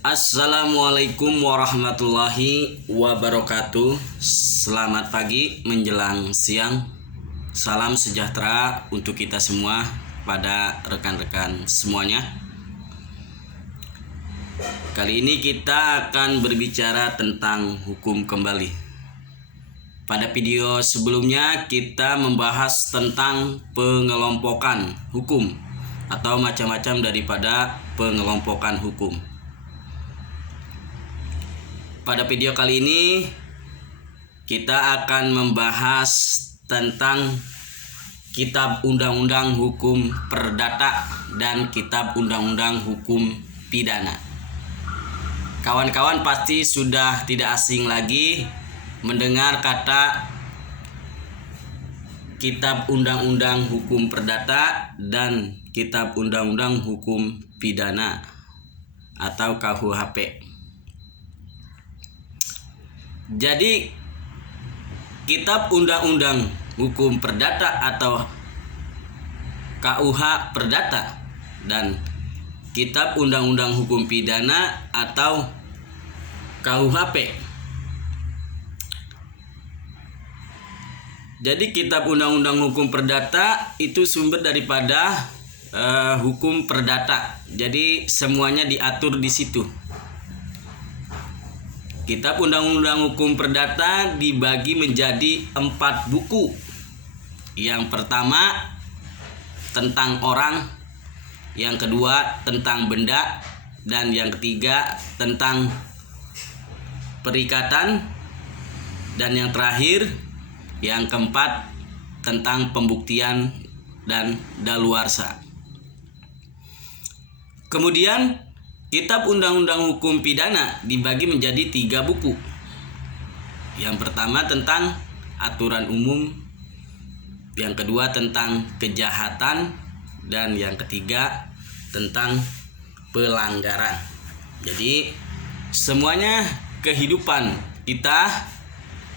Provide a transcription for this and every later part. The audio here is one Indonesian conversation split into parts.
Assalamualaikum warahmatullahi wabarakatuh. Selamat pagi menjelang siang. Salam sejahtera untuk kita semua, pada rekan-rekan semuanya. Kali ini kita akan berbicara tentang hukum kembali. Pada video sebelumnya kita membahas tentang pengelompokan hukum atau macam-macam daripada pengelompokan hukum. Pada video kali ini kita akan membahas tentang Kitab Undang-Undang Hukum Perdata dan Kitab Undang-Undang Hukum Pidana. Kawan-kawan pasti sudah tidak asing lagi mendengar kata Kitab Undang-Undang Hukum Perdata dan Kitab Undang-Undang Hukum Pidana atau KUHP. Jadi Kitab Undang-Undang Hukum Perdata atau KUH Perdata dan Kitab Undang-Undang Hukum Pidana atau KUHP. Jadi Kitab Undang-Undang Hukum Perdata itu sumber daripada hukum perdata. Jadi semuanya diatur di situ. Kitab Undang-Undang Hukum Perdata dibagi menjadi 4 buku. Yang pertama tentang orang, yang kedua tentang benda, dan yang ketiga tentang perikatan, dan yang terakhir, yang keempat tentang pembuktian dan daluarsa. Kemudian Kitab Undang-Undang Hukum Pidana dibagi menjadi 3 buku. Yang pertama tentang aturan umum, yang kedua tentang kejahatan, dan yang ketiga tentang pelanggaran. Jadi semuanya kehidupan kita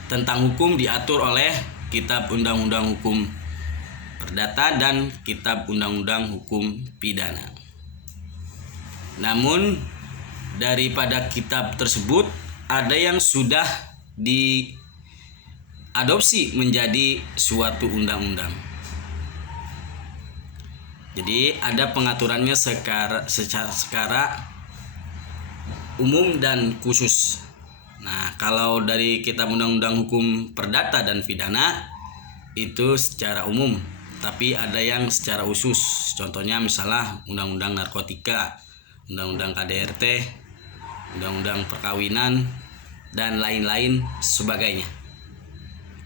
tentang hukum diatur oleh Kitab Undang-Undang Hukum Perdata dan Kitab Undang-Undang Hukum Pidana. Namun daripada kitab tersebut ada yang sudah diadopsi menjadi suatu undang-undang. Jadi ada pengaturannya secara umum dan khusus. Nah, kalau dari Kitab Undang-Undang Hukum Perdata dan Pidana itu secara umum, tapi ada yang secara khusus. Contohnya misalnya Undang-Undang Narkotika, Undang-Undang KDRT, Undang-Undang Perkawinan, dan lain-lain sebagainya.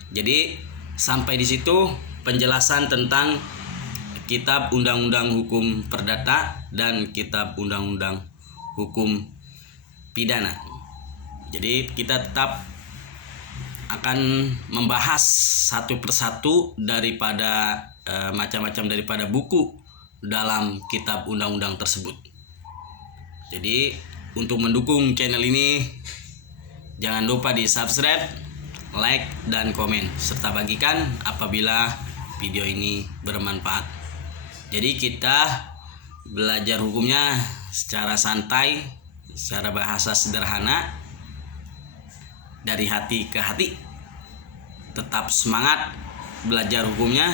Jadi sampai di situ penjelasan tentang Kitab Undang-Undang Hukum Perdata dan Kitab Undang-Undang Hukum Pidana. Jadi kita tetap akan membahas satu persatu daripada macam-macam daripada buku dalam Kitab Undang-Undang tersebut. Jadi untuk mendukung channel ini jangan lupa di subscribe, like, dan komen, serta bagikan apabila video ini bermanfaat. Jadi kita belajar hukumnya secara santai, secara bahasa sederhana, dari hati ke hati. Tetap semangat belajar hukumnya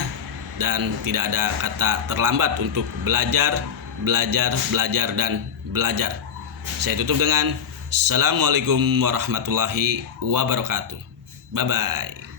dan tidak ada kata terlambat untuk belajar, dan belajar. Saya tutup dengan Assalamualaikum warahmatullahi wabarakatuh. Bye bye.